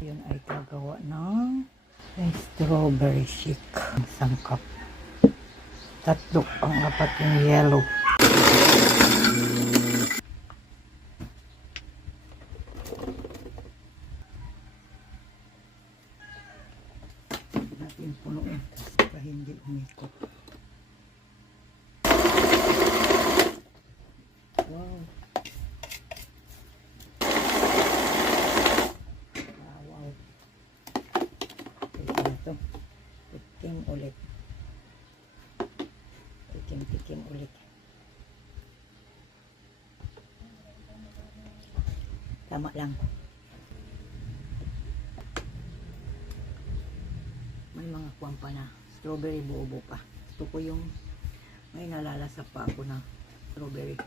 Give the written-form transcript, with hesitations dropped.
Yun ay gagawa ng strawberry shake. Isang cup. 3 ang 4 yung yellow. Natin punuin para hindi umikot. Wow. Wow. Ito. Tikim ulit. Tikim ulit. Tama lang. May mga kuwan pa na strawberry buo pa. Gusto ko yung may nalalasa pa ako na strawberry.